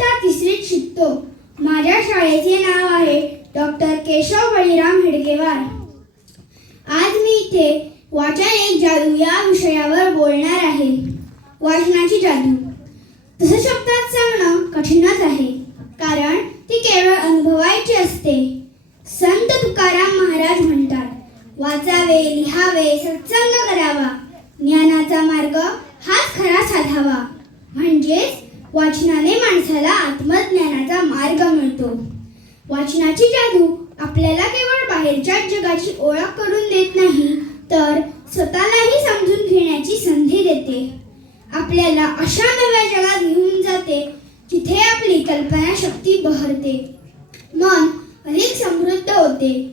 इयत्ता तिसरीत शिकतो माझ्या शाळेचे नाव आहे डॉक्टर केशव बळीराम हेडगेवार. आज मी इथे वाचन एक जादू या विषयावर बोलणार आहे. वाचनाची जादू. तसं शब्दात सांगणं कठीणच आहे कारण ती केवळ अनुभवायची असते. संत तुकाराम महाराज म्हणतात वाचावे लिहावे सत्संग करावा. ज्ञानाचा मार्ग हाच खरा साधावा. म्हणजेच वाचनाने माणसाला आत्मज्ञानाचा मार्ग मिळतो. वाचनाची जादू आपल्याला केवळ बाहेरच्या जगाची ओळख करून देत नाही तर स्वतःलाही समजून घेण्याची संधी देते. आपल्याला अशा नव्या जगात घेऊन जाते जिथे आपली कल्पना शक्ती बहरते. मन अधिक समृद्ध होते.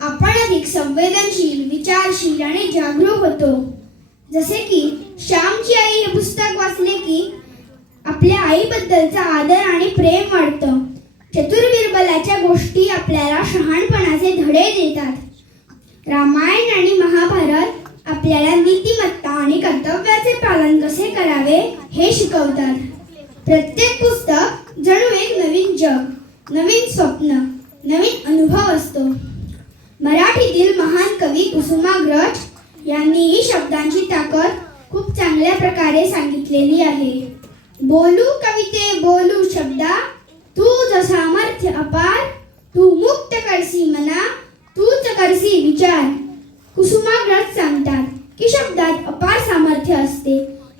आपण अधिक संवेदनशील विचारशील आणि जागरूक होतो. जसे की श्यामची आई हे पुस्तक आपल्या आईबद्दलचा आदर आणि प्रेम वाढतं. चतुर्बिरबलाच्या गोष्टी आपल्याला शहाणपणाचे धडे देतात. रामायण आणि महाभारत आपल्याला नीतिमत्ता आणि कर्तव्याचे पालन कसे करावे हे शिकवतात. प्रत्येक पुस्तक जणू एक नवीन जग नवीन स्वप्न नवीन अनुभव असतो. मराठीतील महान कवी कुसुमाग्रज यांनी ही शब्दांची ताकद खूप चांगल्या प्रकारे सांगितलेली आहे. बोलू कविते बोलू शब्दा। तू सामर्थ्य अपार तू मुक्त करसी मना तूच करसी विचार। कुसुमाग्रज सांगतात की शब्दात अपार सामर्थ्य असते.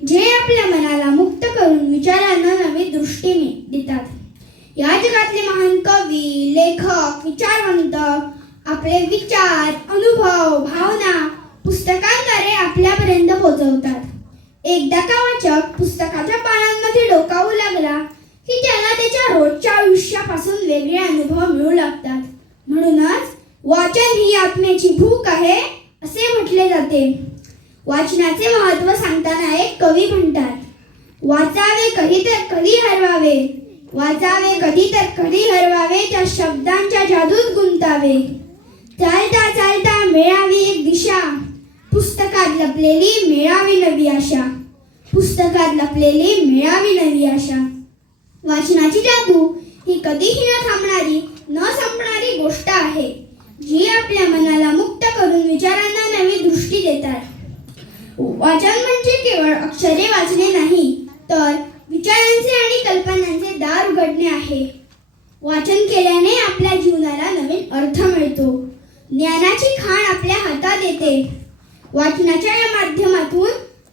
जे आपल्या मनाला मुक्त करून विचारांना नवी दृष्टीने देतात. या जगातले महान कवी लेखक विचारवंत आपले विचार अनुभव भावना पुस्तकांद्वारे आपल्यापर्यंत पोहोचवतात. एकदा का वाचक पुस्तकाच्या पानांमध्ये डोकावू लागला की त्याला त्याच्या रोजच्या आयुष्यापासून वेगळे अनुभव मिळू लागतात. म्हणूनच वाचन ही आत्म्याची भूक आहे असे म्हटले जाते. वाचनाचे महत्त्व सांगताना एक कवी म्हणतात वाचावे कधी तर कधी हरवावे वाचावे कधी तर कधी हरवावे त्या शब्दांच्या जादूत गुंतावे. चालता चालता मिळावी एक दिशा पुस्तकात लपलेली मिळावी नवी आशा. पुस्तकात लपलेली मिळावी नवी आशा. वाचनाची जादू ही कधीही न थांबणारी न संपणारी गोष्ट आहे जी आपल्या मनाला मुक्त करून विचारांना नवी दृष्टी देतात. वाचन म्हणजे केवळ अक्षरे वाचणे नाही तर विचारांचे आणि कल्पनांचे दार उघडणे आहे. वाचन केल्याने आपल्या जीवनाला नवीन अर्थ मिळतो. ज्ञानाची खाण आपल्या हातात येते. वाचनाच्या या माध्यमातून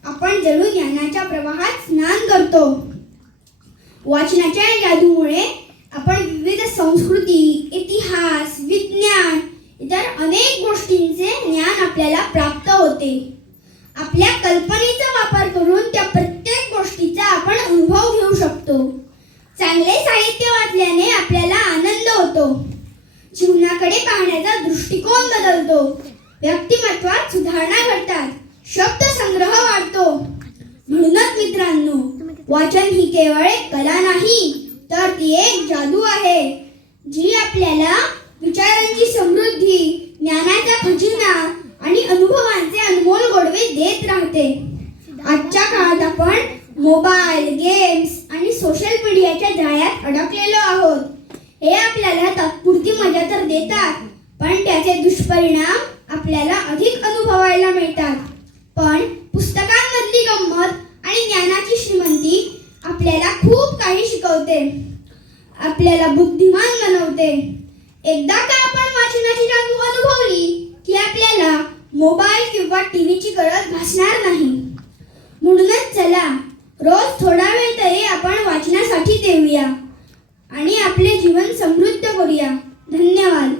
आपण जणू ज्ञानाच्या प्रवाहात स्नान करतो. वाचनाच्या जादूमुळे आपण विविध संस्कृती इतिहास विज्ञान इतर अनेक गोष्टींचे ज्ञान आपल्याला प्राप्त होते. आपल्या कल्पनेचा वापर करून त्या प्रत्येक गोष्टीचा आपण अनुभव घेऊ शकतो. चांगले साहित्य वाचल्याने आपल्याला आनंद होतो. जीवनाकडे पाहण्याचा दृष्टिकोन बदलतो. व्यक्तिमत्वात सुधारणा घडतात शब्द संग्रह वाढतो म्हणूनच मित्रांनो वाचन ही केवळ एक कला नाही तर ती एक जादू आहे जी आपल्याला विचारांची समृद्धी ज्ञानाचा खजिना आणि अनुभवांचे अनमोल गोडवे देत राहते. आजच्या काळात आपण मोबाईल गेम्स आणि सोशल मीडियाच्या जाळ्यात अडकलेलो आहोत. हे आपल्याला तात्पुरती मजा तर देतात पण त्याचे दुष्परिणाम आपल्याला अधिक अनुभवायला मिळतात. पण पुस्तकांमधली गंमत आणि ज्ञानाची श्रीमंती आपल्याला खूप काही शिकवते. आपल्याला बुद्धिमान बनवते एकदा का आपण वाचनाची जादू अनुभवली की आपल्याला मोबाईल किंवा टीव्हीची गरज भासणार नाही. म्हणूनच चला रोज थोडा वेळ तरी आपण वाचनासाठी देऊया आणि आपले जीवन समृद्ध करूया. धन्यवाद.